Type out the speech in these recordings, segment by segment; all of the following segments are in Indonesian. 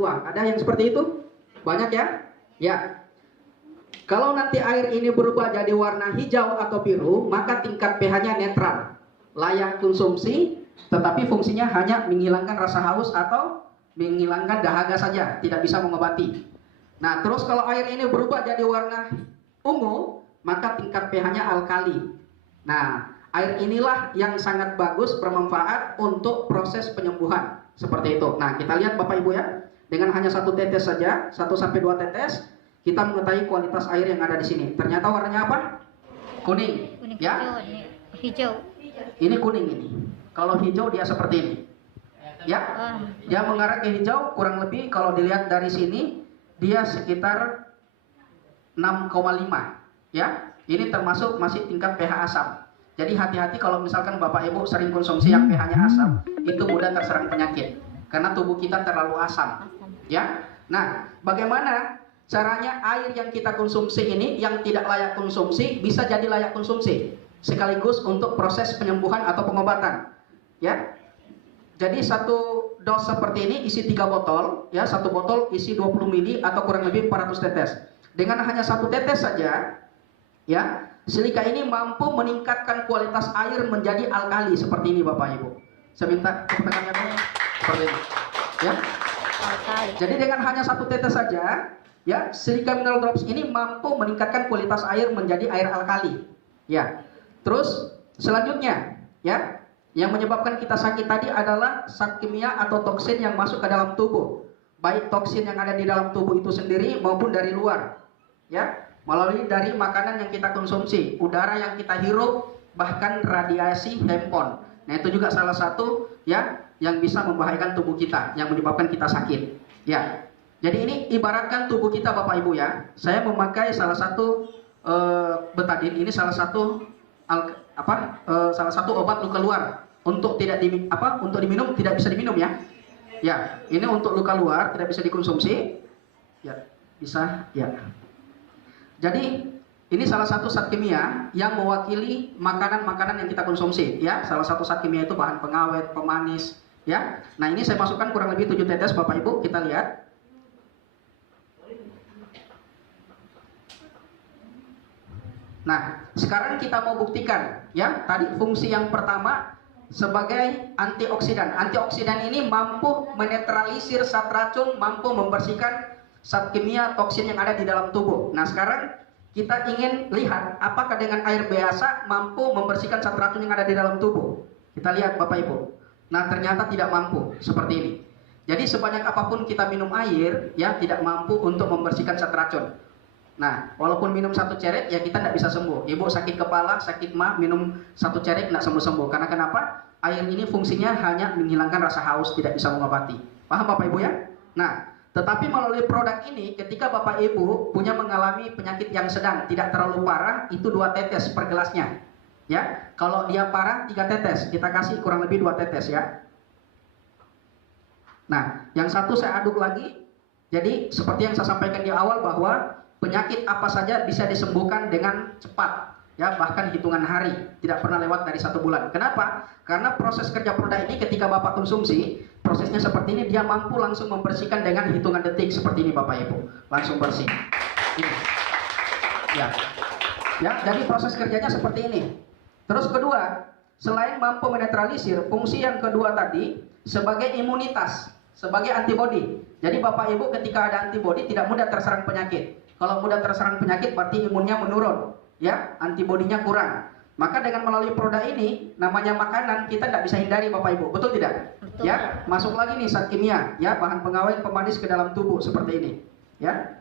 Wah, ada yang seperti itu? Banyak ya? Ya. Kalau nanti air ini berubah jadi warna hijau atau biru, maka tingkat pH-nya netral, layak konsumsi, tetapi fungsinya hanya menghilangkan rasa haus atau menghilangkan dahaga saja, tidak bisa mengobati. Nah, terus kalau air ini berubah jadi warna ungu, maka tingkat pH-nya alkali. Nah, air inilah yang sangat bagus bermanfaat untuk proses penyembuhan. Seperti itu. Nah, kita lihat Bapak Ibu ya. Dengan hanya satu tetes saja, 1-2 tetes, kita mengetahui kualitas air yang ada di sini. Ternyata warnanya apa? Kuning. Kuning Ya. hijau. Ini kuning ini. Kalau hijau dia seperti ini. Ya. Dia mengarah ke hijau, kurang lebih kalau dilihat dari sini dia sekitar 6,5. Ya. Ini termasuk masih tingkat pH asam. Jadi hati-hati kalau misalkan Bapak Ibu sering konsumsi yang pH-nya asam, itu mudah terserang penyakit karena tubuh kita terlalu asam. Ya. Nah, bagaimana caranya air yang kita konsumsi ini yang tidak layak konsumsi bisa jadi layak konsumsi sekaligus untuk proses penyembuhan atau pengobatan. Ya. Jadi satu dos seperti ini isi 3 botol, ya, satu botol isi 20 ml atau kurang lebih 400 tetes. Dengan hanya satu tetes saja, ya, silika ini mampu meningkatkan kualitas air menjadi alkali seperti ini Bapak Ibu. Saya minta tepuk tangannya dulu seperti ini. Ya. Jadi dengan hanya satu tetes saja, ya, silika mineral drops ini mampu meningkatkan kualitas air menjadi air alkali. Ya. Terus selanjutnya, ya, yang menyebabkan kita sakit tadi adalah zat kimia atau toksin yang masuk ke dalam tubuh. Baik toksin yang ada di dalam tubuh itu sendiri maupun dari luar. Ya, melalui dari makanan yang kita konsumsi, udara yang kita hirup, bahkan radiasi handphone. Nah, itu juga salah satu ya yang bisa membahayakan tubuh kita, yang menyebabkan kita sakit. Ya. Jadi ini ibaratkan tubuh kita Bapak Ibu ya. Saya memakai salah satu betadin, ini salah satu salah satu obat luka luar untuk untuk diminum, tidak bisa diminum ya. Ya, ini untuk luka luar tidak bisa dikonsumsi. Ya, bisa ya. Jadi ini salah satu zat kimia yang mewakili makanan-makanan yang kita konsumsi, ya. Salah satu zat kimia itu bahan pengawet, pemanis, ya. Nah, ini saya masukkan kurang lebih 7 tetes Bapak Ibu, kita lihat. Nah, sekarang kita mau buktikan, ya. Tadi fungsi yang pertama sebagai antioksidan. Antioksidan ini mampu menetralisir zat racun, mampu membersihkan zat kimia toksin yang ada di dalam tubuh. Nah, sekarang kita ingin lihat apakah dengan air biasa mampu membersihkan zat racun yang ada di dalam tubuh. Kita lihat Bapak Ibu. Nah, ternyata tidak mampu seperti ini. Jadi sebanyak apapun kita minum air, ya, tidak mampu untuk membersihkan zat racun. Nah, walaupun minum 1 cerek, ya kita tidak bisa sembuh. Ibu sakit kepala, sakit mah, minum 1 cerek tidak sembuh-sembuh. Karena kenapa? Air ini fungsinya hanya menghilangkan rasa haus, tidak bisa mengobati. Paham Bapak Ibu ya? Nah, tetapi melalui produk ini, ketika Bapak Ibu punya mengalami penyakit yang sedang, tidak terlalu parah, itu 2 tetes per gelasnya. Ya, kalau dia parah 3 tetes, kita kasih kurang lebih 2 tetes ya. Nah, yang satu saya aduk lagi. Jadi seperti yang saya sampaikan di awal bahwa penyakit apa saja bisa disembuhkan dengan cepat. Ya, bahkan hitungan hari, tidak pernah lewat dari 1 bulan. Kenapa? Karena proses kerja produk ini ketika Bapak konsumsi, prosesnya seperti ini, dia mampu langsung membersihkan dengan hitungan detik seperti ini Bapak Ibu, langsung bersih. Ini. Ya. Ya, jadi proses kerjanya seperti ini. Terus kedua, selain mampu menetralisir, fungsi yang kedua tadi sebagai imunitas, sebagai antibodi. Jadi Bapak Ibu ketika ada antibodi tidak mudah terserang penyakit. Kalau mudah terserang penyakit berarti imunnya menurun. Ya, antibodinya kurang. Maka dengan melalui produk ini, namanya makanan, kita tidak bisa hindari Bapak Ibu, betul tidak? Betul. Ya, masuk lagi nih zat kimia, ya, bahan pengawet, pemanis ke dalam tubuh seperti ini, ya.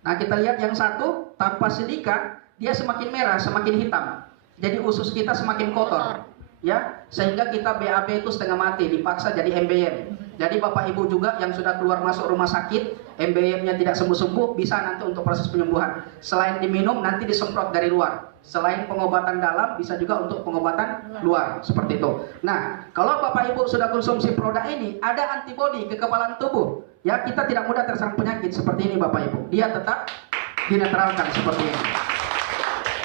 Nah, kita lihat yang satu, tanpa silika, dia semakin merah, semakin hitam. Jadi usus kita semakin kotor, ya, sehingga kita BAB itu setengah mati, dipaksa jadi MBM. Jadi Bapak Ibu juga yang sudah keluar masuk rumah sakit, MBM-nya tidak sembuh-sembuh, bisa nanti untuk proses penyembuhan. Selain diminum, nanti disemprot dari luar. Selain pengobatan dalam, bisa juga untuk pengobatan luar, seperti itu. Nah, kalau Bapak Ibu sudah konsumsi produk ini, ada antibodi kekebalan tubuh. Ya, kita tidak mudah terserang penyakit seperti ini Bapak Ibu. Dia tetap dinetralkan seperti ini.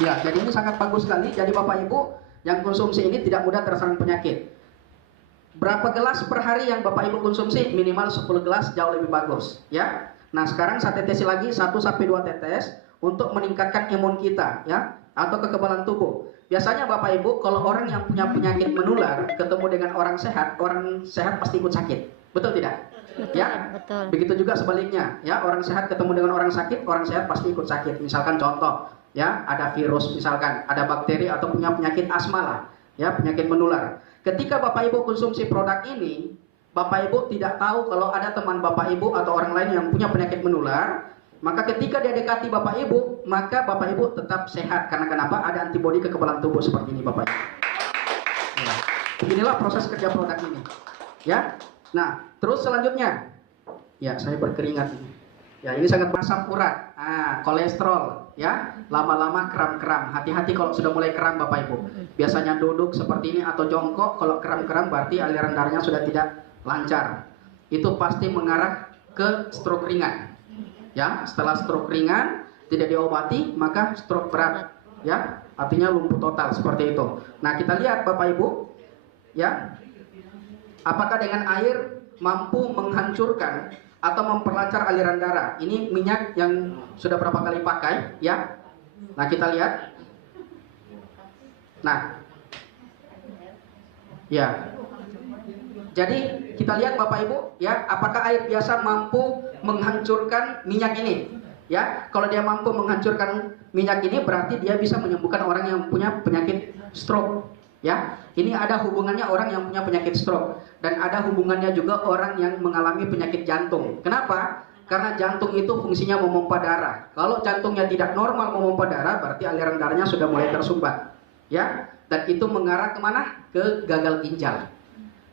Ya, jadi ini sangat bagus sekali. Jadi Bapak Ibu yang konsumsi ini tidak mudah terserang penyakit. berapa gelas per hari yang Bapak Ibu konsumsi? Minimal 10 gelas, jauh lebih bagus, ya. Nah, sekarang saya tetesi lagi 1 sampai 2 tetes untuk meningkatkan imun kita, ya, atau kekebalan tubuh. Biasanya Bapak Ibu, kalau orang yang punya penyakit menular ketemu dengan orang sehat pasti ikut sakit. Betul tidak? Betul, Ya. betul. Begitu juga sebaliknya, ya, orang sehat ketemu dengan orang sehat pasti ikut sakit. Misalkan contoh, ya, ada virus, misalkan ada bakteri atau punya penyakit asma lah, ya, penyakit menular. Ketika Bapak Ibu konsumsi produk ini, Bapak Ibu tidak tahu kalau ada teman Bapak Ibu atau orang lain yang punya penyakit menular, maka ketika dia dekati Bapak Ibu, maka Bapak Ibu tetap sehat. Karena kenapa? Ada antibodi kekebalan tubuh seperti ini, Bapak Ibu. Ya. Beginilah proses kerja produk ini, ya. Nah, terus selanjutnya, ya, saya berkeringat ini. Ya, ini sangat asam urat, kolesterol, ya, lama-lama kram-kram. Hati-hati kalau sudah mulai kram, Bapak Ibu. Biasanya duduk seperti ini atau jongkok, kalau kram-kram berarti aliran darahnya sudah tidak lancar. Itu pasti mengarah ke stroke ringan. Ya, setelah stroke ringan tidak diobati, maka stroke berat, ya, artinya lumpuh total seperti itu. Nah, kita lihat Bapak Ibu, ya, apakah dengan air mampu menghancurkan atau memperlancar aliran darah. Ini minyak yang sudah berapa kali pakai, ya. Nah, kita lihat. Nah, ya. Jadi kita lihat Bapak Ibu, ya, apakah air biasa mampu menghancurkan minyak ini? Ya, kalau dia mampu menghancurkan minyak ini berarti dia bisa menyembuhkan orang yang punya penyakit stroke. Ya, ini ada hubungannya orang yang punya penyakit stroke dan ada hubungannya juga orang yang mengalami penyakit jantung. Kenapa? Karena jantung itu fungsinya memompa darah. Kalau jantungnya tidak normal memompa darah, berarti aliran darahnya sudah mulai tersumbat. Ya, dan itu mengarah kemana? Ke gagal ginjal.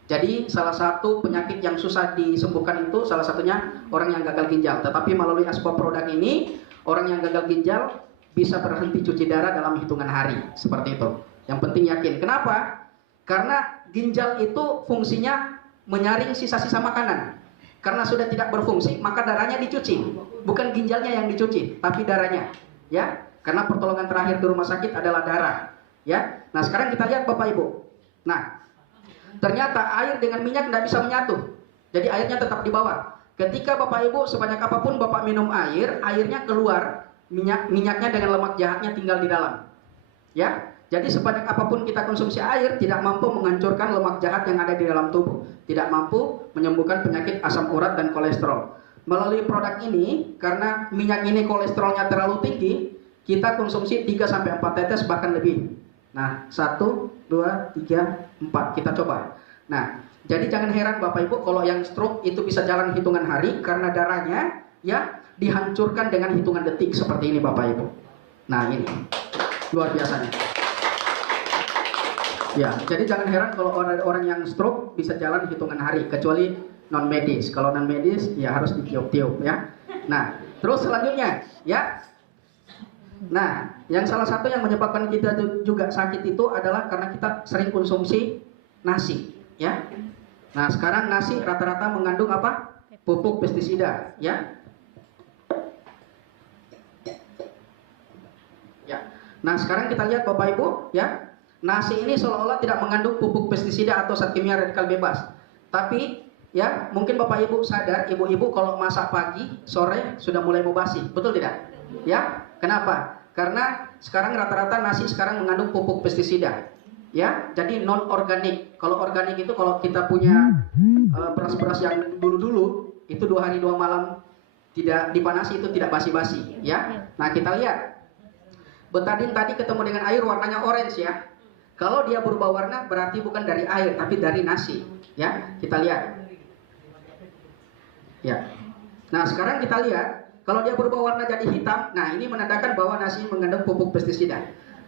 Jadi salah satu penyakit yang susah disembuhkan itu salah satunya orang yang gagal ginjal. Tetapi melalui asbab produk ini, orang yang gagal ginjal bisa berhenti cuci darah dalam hitungan hari. Seperti itu. Yang penting yakin. Kenapa? Karena ginjal itu fungsinya menyaring sisa-sisa makanan. Karena sudah tidak berfungsi, maka darahnya dicuci. Bukan ginjalnya yang dicuci, tapi darahnya. Ya, karena pertolongan terakhir di rumah sakit adalah darah. Ya. Nah, sekarang kita lihat Bapak Ibu. Nah, ternyata air dengan minyak tidak bisa menyatu. Jadi airnya tetap di bawah. Ketika Bapak Ibu sebanyak apapun Bapak minum air, airnya keluar, minyaknya dengan lemak jahatnya tinggal di dalam. Ya. Jadi sebanyak apapun kita konsumsi air tidak mampu menghancurkan lemak jahat yang ada di dalam tubuh, tidak mampu menyembuhkan penyakit asam urat dan kolesterol. Melalui produk ini, karena minyak ini kolesterolnya terlalu tinggi, kita konsumsi 3-4 tetes bahkan lebih. Nah, 1, 2, 3, 4 kita coba. Nah, jadi jangan heran Bapak Ibu kalau yang stroke itu bisa jalan hitungan hari karena darahnya ya dihancurkan dengan hitungan detik seperti ini Bapak Ibu. Nah, ini luar biasanya. Ya, jadi jangan heran kalau orang yang stroke bisa jalan hitungan hari, kecuali non medis. Kalau non medis, ya harus ditiup-tiup ya. Nah, terus selanjutnya, ya. Nah, yang salah satu yang menyebabkan kita juga sakit itu adalah karena kita sering konsumsi nasi, ya. Nah, sekarang nasi rata-rata mengandung apa? Pupuk pestisida, ya. Ya. Nah, sekarang kita lihat Bapak Ibu, ya. Nasi ini seolah-olah tidak mengandung pupuk pestisida atau zat kimia radikal bebas. Tapi ya mungkin Bapak Ibu sadar, ibu-ibu kalau masak pagi, sore sudah mulai mau basi. Betul tidak? Ya, kenapa? Karena sekarang rata-rata nasi sekarang mengandung pupuk pestisida. Ya, jadi non organik. Kalau organik itu kalau kita punya beras-beras yang dulu-dulu itu 2 hari 2 malam tidak dipanasi itu tidak basi-basi, ya. Nah, kita lihat. Betadin tadi ketemu dengan air warnanya orange ya. Kalau dia berubah warna berarti bukan dari air tapi dari nasi, ya. Kita lihat. Ya. Nah, sekarang kita lihat kalau dia berubah warna jadi hitam, nah ini menandakan bahwa nasi mengandung pupuk pestisida.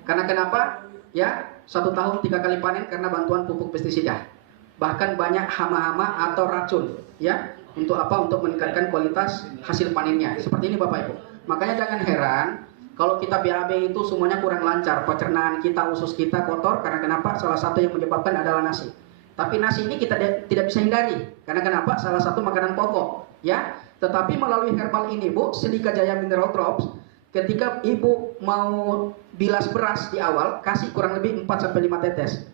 Karena kenapa? Ya, 1 tahun 3 kali panen karena bantuan pupuk pestisida. Bahkan banyak hama-hama atau racun, ya. Untuk apa? Untuk meningkatkan kualitas hasil panennya. Seperti ini Bapak Ibu. Makanya jangan heran kalau kita BAB itu semuanya kurang lancar, pencernaan kita, usus kita kotor, karena kenapa? Salah satu yang menyebabkan adalah nasi. Tapi nasi ini kita tidak bisa hindari, karena kenapa? Salah satu makanan pokok, ya. Tetapi melalui herbal ini, Bu, Silika Jaya Mineral Drops, ketika Ibu mau bilas beras di awal, kasih kurang lebih 4-5 tetes.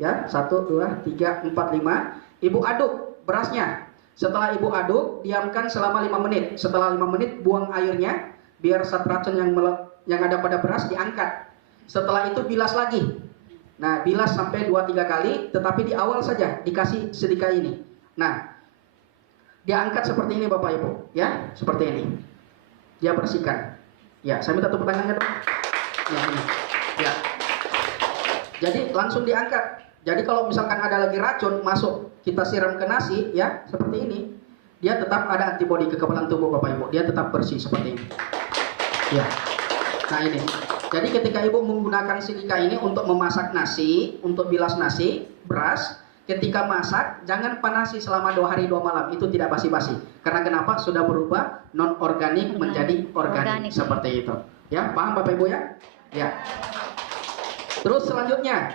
Ya, 1, 2, 3, 4, 5. Ibu aduk berasnya. Setelah ibu aduk, diamkan selama 5 menit. Setelah 5 menit, buang airnya, biar zat racun yang ada pada beras diangkat. Setelah itu bilas lagi. Nah, bilas sampai 2-3 kali, tetapi di awal saja dikasih sedikit ini. Nah, dia angkat seperti ini Bapak Ibu, ya, seperti ini. Dia bersihkan. Ya, saya minta tepuk tangannya dong. Ya, ini. Ya. Jadi langsung diangkat. Jadi kalau misalkan ada lagi racun masuk, kita siram ke nasi, ya, seperti ini. Dia tetap ada antibodi kekebalan tubuh Bapak Ibu. Dia tetap bersih seperti ini. Ya. Nah ini. Jadi ketika Ibu menggunakan silika ini untuk memasak nasi, untuk bilas nasi, beras, ketika masak jangan panasi selama 2 hari 2 malam. Itu tidak basi-basi. Karena kenapa? Sudah berubah non organik menjadi organik seperti itu. Ya, paham Bapak Ibu ya? Ya. Terus selanjutnya,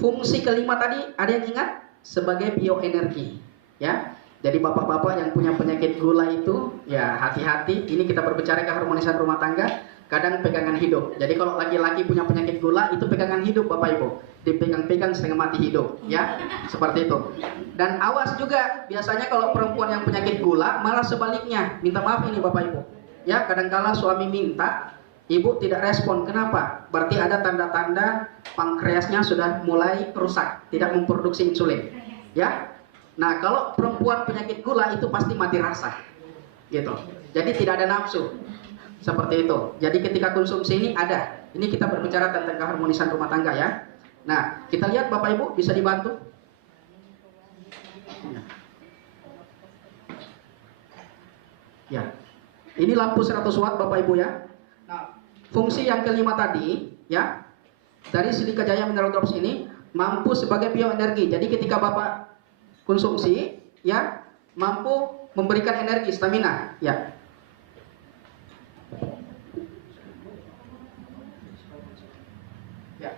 fungsi kelima tadi ada yang ingat? Sebagai bioenergi, ya. Jadi bapak-bapak yang punya penyakit gula itu, ya hati-hati. Ini kita berbicara keharmonisan rumah tangga. Kadang pegangan hidup. Jadi kalau laki-laki punya penyakit gula, itu pegangan hidup Bapak Ibu. Dipegang-pegang setengah mati hidup, ya. Seperti itu. Dan awas juga, biasanya kalau perempuan yang penyakit gula, malah sebaliknya. Minta maaf ini Bapak Ibu. Ya, kadang-kala suami minta, ibu tidak respon. Kenapa? Berarti ada tanda-tanda pankreasnya sudah mulai rusak, tidak memproduksi insulin. Ya. Nah, kalau perempuan penyakit gula itu pasti mati rasa. Gitu. Jadi tidak ada nafsu. Seperti itu. Jadi ketika konsumsi ini ada. Ini kita berbicara tentang keharmonisan rumah tangga ya. Nah, kita lihat Bapak Ibu bisa dibantu. Ya. Ini lampu 100 watt Bapak Ibu ya. Nah, fungsi yang kelima tadi ya, dari Silika Jaya Mineral Drops ini mampu sebagai bioenergi. Jadi ketika Bapak konsumsi ya, mampu memberikan energi, stamina ya. Ya.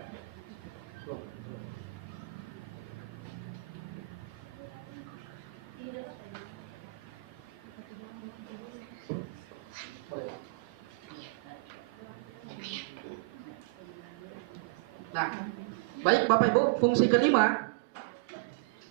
Nah, baik Bapak Ibu, fungsi kelima,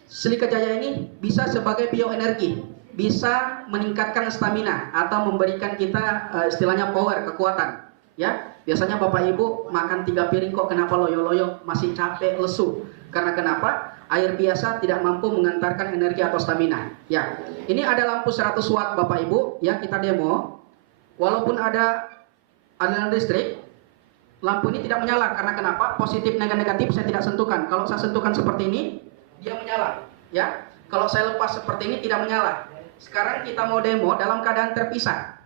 Silika Jaya ini bisa sebagai bioenergi, bisa meningkatkan stamina atau memberikan kita istilahnya power, kekuatan. Ya, biasanya Bapak Ibu makan 3 piring kok kenapa loyo-loyo, masih capek, lesu. Karena kenapa? Air biasa tidak mampu mengantarkan energi atau stamina. Ya, ini ada lampu 100 watt Bapak Ibu, ya kita demo. Walaupun ada aliran listrik, lampu ini tidak menyala. Karena kenapa? Positif dan negatif saya tidak sentuhkan. Kalau saya sentuhkan seperti ini, dia menyala. Ya, kalau saya lepas seperti ini tidak menyala. Sekarang kita mau demo dalam keadaan terpisah.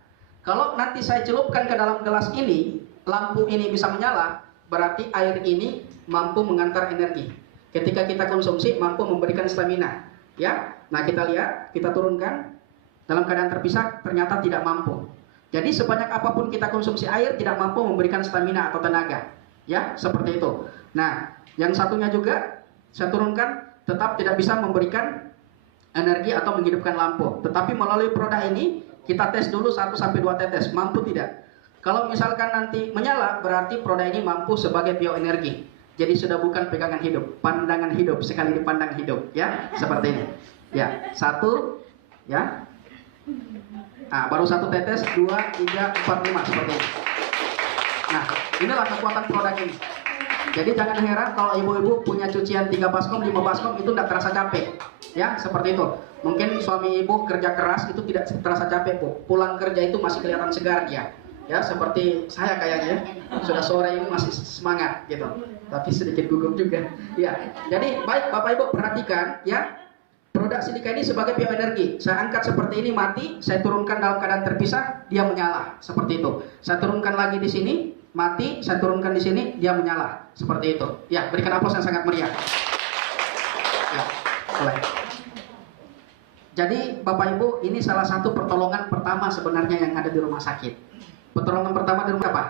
Kalau nanti saya celupkan ke dalam gelas ini, lampu ini bisa menyala, berarti air ini mampu mengantar energi. Ketika kita konsumsi, mampu memberikan stamina. Ya, nah kita lihat, kita turunkan dalam keadaan terpisah, ternyata tidak mampu. Jadi sebanyak apapun kita konsumsi air, tidak mampu memberikan stamina atau tenaga. Ya, seperti itu. Nah, yang satunya juga saya turunkan, tetap tidak bisa memberikan energi atau menghidupkan lampu. Tetapi melalui produk ini, kita tes dulu 1-2 tetes, mampu tidak. Kalau misalkan nanti menyala, berarti produk ini mampu sebagai bioenergi. Jadi sudah bukan pegangan hidup, pandangan hidup, sekali dipandang hidup. Ya, seperti ini. Ya, 1, ya. Nah, baru 1 tetes, 2, 3, 4, 5, seperti ini. Nah, inilah kekuatan produk ini. Jadi jangan heran kalau ibu-ibu punya cucian 3 baskom, 5 baskom itu tidak terasa capek. Ya, seperti itu. Mungkin suami ibu kerja keras itu tidak terasa capek, Bu. Pulang kerja itu masih kelihatan segar dia. Ya, seperti saya kayaknya. Sudah sore ini masih semangat gitu. Tapi sedikit gugup juga. Ya. Jadi baik Bapak Ibu perhatikan ya. Produk silika ini sebagai bioenergi. Saya angkat seperti ini mati, saya turunkan dalam keadaan terpisah, dia menyala. Seperti itu. Saya turunkan lagi di sini, mati, saya turunkan di sini, dia menyala. Seperti itu. Ya, berikan aplaus yang sangat meriah. Ya, mulai. Jadi Bapak Ibu, ini salah satu pertolongan pertama sebenarnya yang ada di rumah sakit. Pertolongan pertama di rumah apa?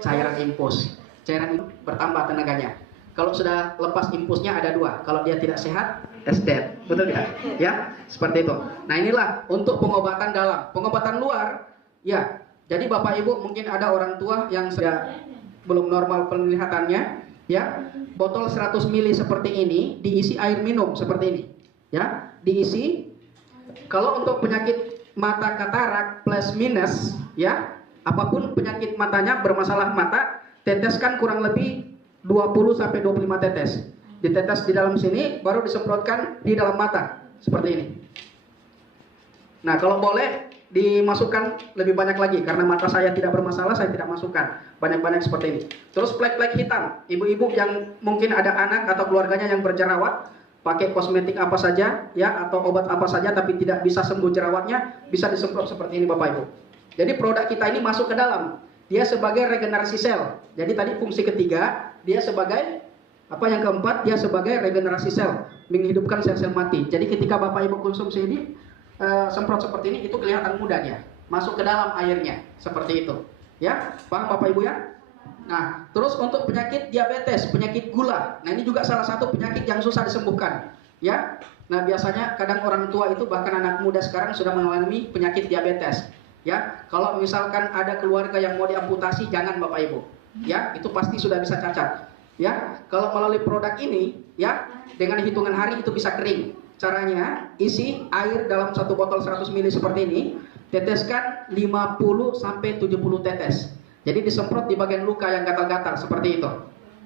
Cairan infus. Cairan itu bertambah tenaganya. Kalau sudah lepas infusnya ada 2. Kalau dia tidak sehat, dead. Betul tidak? Ya, seperti itu. Nah inilah untuk pengobatan dalam. Pengobatan luar, ya. Jadi Bapak Ibu mungkin ada orang tua yang sudah belum normal penglihatannya. ya. Botol 100 ml seperti ini diisi air minum seperti ini, ya. Diisi. Kalau untuk penyakit mata katarak plus minus, ya, apapun penyakit matanya, bermasalah mata, teteskan kurang lebih 20 sampai 25 tetes. Ditetes di dalam sini, baru disemprotkan di dalam mata seperti ini. Nah, kalau boleh dimasukkan lebih banyak lagi, karena mata saya tidak bermasalah, saya tidak masukkan banyak-banyak seperti ini. Terus flek-flek hitam, ibu-ibu yang mungkin ada anak atau keluarganya yang berjerawat, pakai kosmetik apa saja, ya, atau obat apa saja, tapi tidak bisa sembuh jerawatnya, bisa disemprot seperti ini Bapak Ibu. Jadi produk kita ini masuk ke dalam, dia sebagai regenerasi sel. Jadi tadi fungsi ketiga, dia sebagai apa, yang keempat, dia sebagai regenerasi sel, menghidupkan sel-sel mati. Jadi ketika Bapak Ibu konsumsi ini, semprot seperti ini, itu kelihatan mudah dia masuk ke dalam airnya seperti itu, ya. Paham Bapak Ibu ya? Nah, terus untuk penyakit diabetes, penyakit gula, nah ini juga salah satu penyakit yang susah disembuhkan, ya. Nah, biasanya kadang orang tua itu, bahkan anak muda sekarang sudah mengalami penyakit diabetes, ya. Kalau misalkan ada keluarga yang mau diamputasi, jangan Bapak Ibu, ya, itu pasti sudah bisa cacat, ya. Kalau melalui produk ini, ya, dengan hitungan hari itu bisa kering. Caranya, isi air dalam satu botol 100 ml seperti ini, teteskan 50 sampai 70 tetes. Jadi disemprot di bagian luka yang gatal-gatal seperti itu.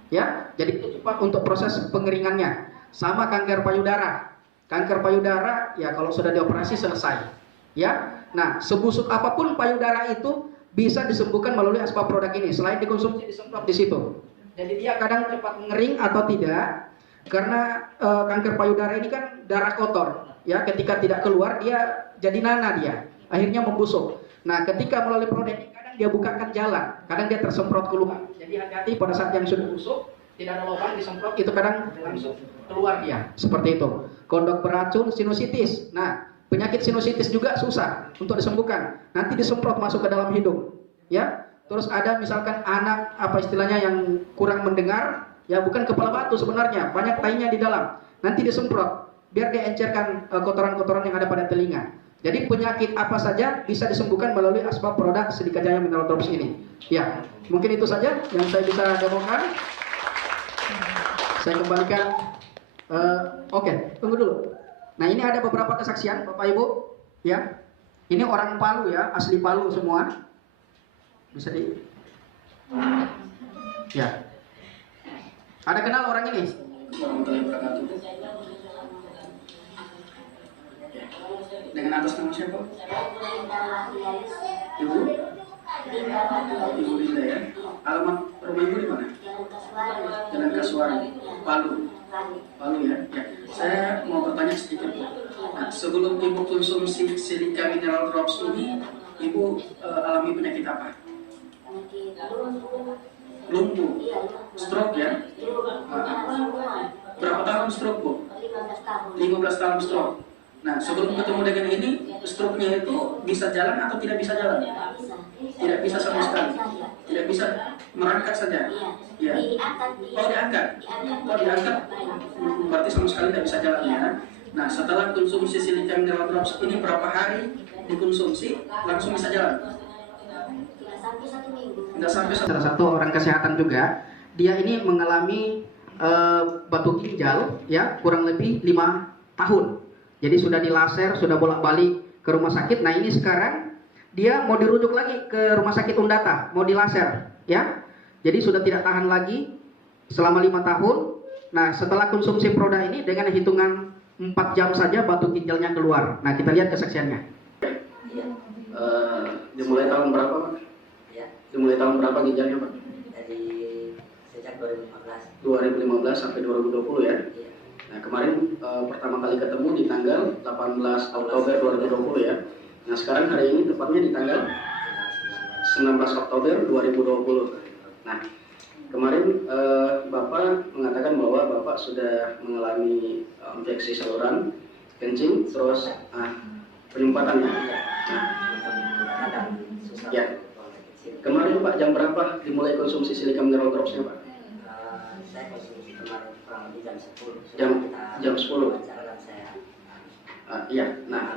Ya, jadi itu cepat untuk proses pengeringannya. Sama kanker payudara. Kanker payudara, ya kalau sudah dioperasi selesai. Ya. Nah, sebusuk apapun payudara itu bisa disembuhkan melalui aspa produk ini. Selain dikonsumsi, disemprot di situ. Jadi dia kadang cepat mengering atau tidak. Karena kanker payudara ini kan darah kotor, ya, ketika tidak keluar dia jadi nanah, dia akhirnya membusuk. Nah, ketika melalui produk ini kadang dia bukakan jalan, kadang dia tersemprot keluar. Jadi hati-hati pada saat yang sudah busuk, tidak ada lubang disemprot, itu kadang langsung keluar dia seperti itu. Kondok beracun, sinusitis. Nah, penyakit sinusitis juga susah untuk disembuhkan, nanti disemprot masuk ke dalam hidung, ya. Terus ada misalkan anak apa istilahnya yang kurang mendengar, ya, bukan kepala batu sebenarnya, banyak tainya di dalam. Nanti disemprot, biar dia encerkan kotoran-kotoran yang ada pada telinga. Jadi penyakit apa saja bisa disembuhkan melalui asbab produk Sidika Jaya Mineral Drops ini. Ya, mungkin itu saja yang saya bisa demokan. Saya kembalikan. Oke, tunggu dulu. Nah, ini ada beberapa kesaksian, Bapak Ibu. Ya, ini orang Palu ya, asli Palu semua. Bisa di. Ya. Ada kenal orang ini? Dengan atas nama siapa? Ibu? Ibu Linda ya. Alamat rumah ibu di mana? Jalan Kasuari, Palu. Palu ya. Ya. Saya mau bertanya sedikit Bu. Nah, sebelum ibu konsumsi Sidika Mineral Drops ini, ibu alami penyakit apa? Lumpuh, stroke ya? Berapa tahun stroke Bu? 15 tahun stroke. Nah, sebelum ketemu dengan ini, stroke-nya itu bisa jalan atau tidak bisa jalan? Tidak bisa sama sekali. Tidak bisa merangkak saja. Ya. Oh, diangkat. Oh, diangkat. Berarti sama sekali tidak bisa jalan ya. Nah, setelah konsumsi Sidika Mineral Drops ini berapa hari dikonsumsi langsung bisa jalan? Tidak sampai salah satu orang kesehatan juga, dia ini mengalami batu ginjal ya kurang lebih 5 tahun. Jadi sudah dilaser, sudah bolak-balik ke rumah sakit. Nah, ini sekarang dia mau dirujuk lagi ke rumah sakit Undata, mau dilaser ya. Jadi sudah tidak tahan lagi selama 5 tahun. Nah, setelah konsumsi produk ini dengan hitungan 4 jam saja batu ginjalnya keluar. Nah, kita lihat kesaksiannya. Dimulai tahun berapa Pak? Dimulai tahun berapa ginjalnya Pak? Dari sejak 2015. 2015 sampai 2020 ya? Iya. Nah, kemarin pertama kali ketemu di tanggal 18 Oktober 2020 ya. Nah, sekarang hari ini tepatnya di tanggal 19 Oktober 2020. Nah, kemarin Bapak mengatakan bahwa Bapak sudah mengalami infeksi saluran kencing, terus penyumpatan ya. Nah, ya. Kemarin Pak jam berapa dimulai konsumsi Sidika Mineral Drops-nya Pak? Saya konsumsi kemarin kurang lebih jam 10. Jam 10. Iya. Nah,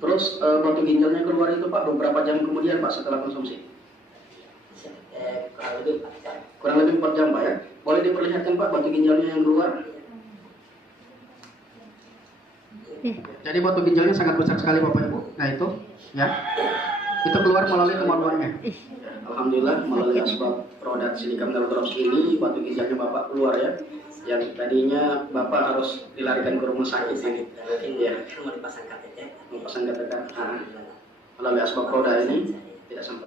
terus batu ginjalnya keluar itu Pak beberapa jam kemudian Pak setelah konsumsi? Kurang lebih 4 jam. Kurang lebih 4 jam Pak ya. Boleh diperlihatkan Pak batu ginjalnya yang keluar? Jadi batu ginjalnya sangat besar sekali Bapak Ibu. Nah itu ya. Itu keluar melalui kemaluannya. Alhamdulillah melalui asbab produk silikam drops ini batu ginjalnya Bapak keluar ya. Yang tadinya Bapak harus dilarikan ke rumah sakit ya. Mau dipasang kateter. Melalui asbab produk ini tidak sempat.